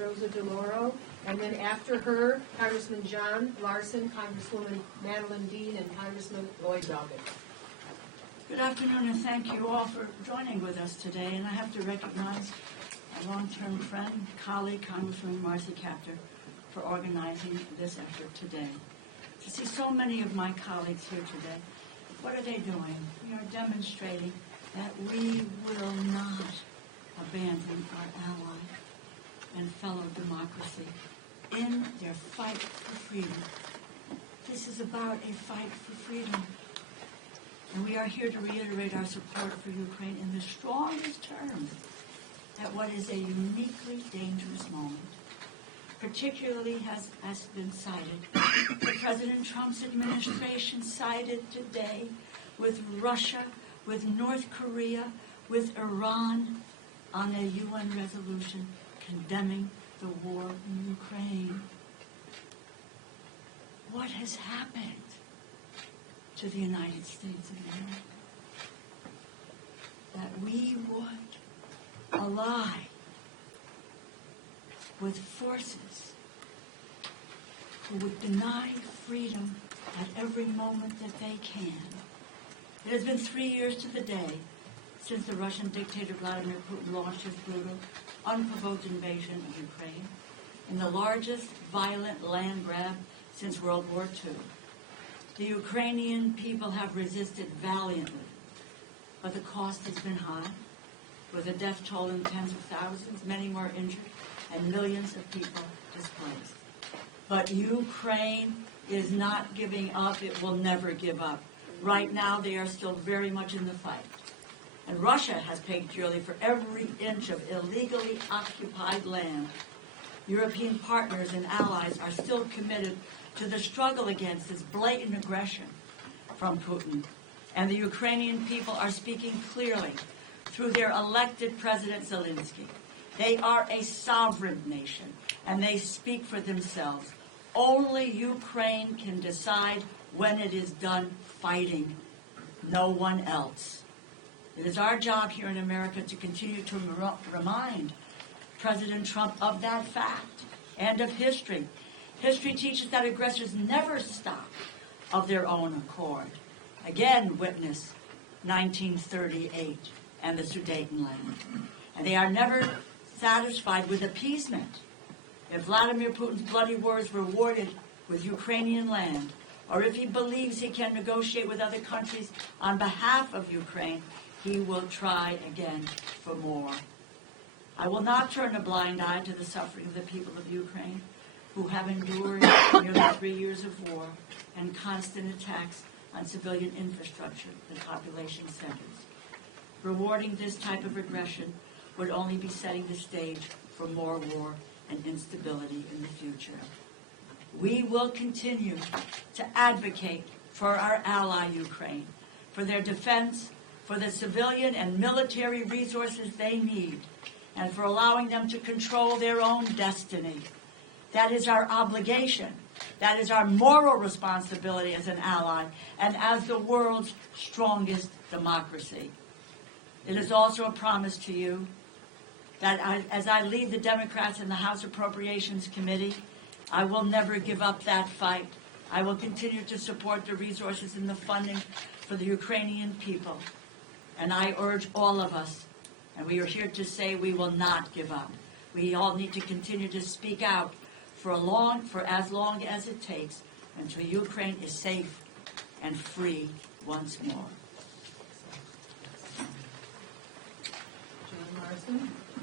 Rosa DeLauro, and then after her, Congressman John Larson, Congresswoman Madeline Dean, and Congressman Lloyd Doggett. Good afternoon, and thank you all for joining with us today. And I have to recognize my long-term friend, colleague, Congresswoman Marcy Kaptur, for organizing this effort today. To see so many of my colleagues here today, what are they doing? We are demonstrating that we will not abandon our ally and fellow democracy in their fight for freedom. This is about a fight for freedom. And we are here to reiterate our support for Ukraine in the strongest terms at what is a uniquely dangerous moment. Particularly has been cited, President Trump's administration sided today with Russia, with North Korea, with Iran on a UN resolution condemning the war in Ukraine. What has happened to the United States of America? That we would ally with forces who would deny freedom at every moment that they can. It has been 3 years to the day since the Russian dictator Vladimir Putin launched his brutal, unprovoked invasion of Ukraine in the largest violent land grab since World War II. The Ukrainian people have resisted valiantly, but the cost has been high, with a death toll in tens of thousands, many more injured, and millions of people displaced. But Ukraine is not giving up. It will never give up. Right now, they are still very much in the fight. And Russia has paid dearly for every inch of illegally occupied land. European partners and allies are still committed to the struggle against this blatant aggression from Putin. And the Ukrainian people are speaking clearly through their elected President Zelensky. They are a sovereign nation, and they speak for themselves. Only Ukraine can decide when it is done fighting, no one else. It is our job here in America to continue to remind President Trump of that fact and of history. History teaches that aggressors never stop of their own accord. Again, witness 1938 and the Sudetenland. And they are never satisfied with appeasement. If Vladimir Putin's bloody war is rewarded with Ukrainian land, or if he believes he can negotiate with other countries on behalf of Ukraine, he will try again for more. I will not turn a blind eye to the suffering of the people of Ukraine, who have endured nearly 3 years of war and constant attacks on civilian infrastructure and population centers. Rewarding this type of aggression would only be setting the stage for more war and instability in the future. We will continue to advocate for our ally Ukraine, for their defense, for the civilian and military resources they need, and for allowing them to control their own destiny. That is our obligation. That is our moral responsibility as an ally and as the world's strongest democracy. It is also a promise to you that as I lead the Democrats in the House Appropriations Committee, I will never give up that fight. I will continue to support the resources and the funding for the Ukrainian people. And I urge all of us, and we are here to say we will not give up. We all need to continue to speak out for as long as it takes until Ukraine is safe and free once more. John Larson.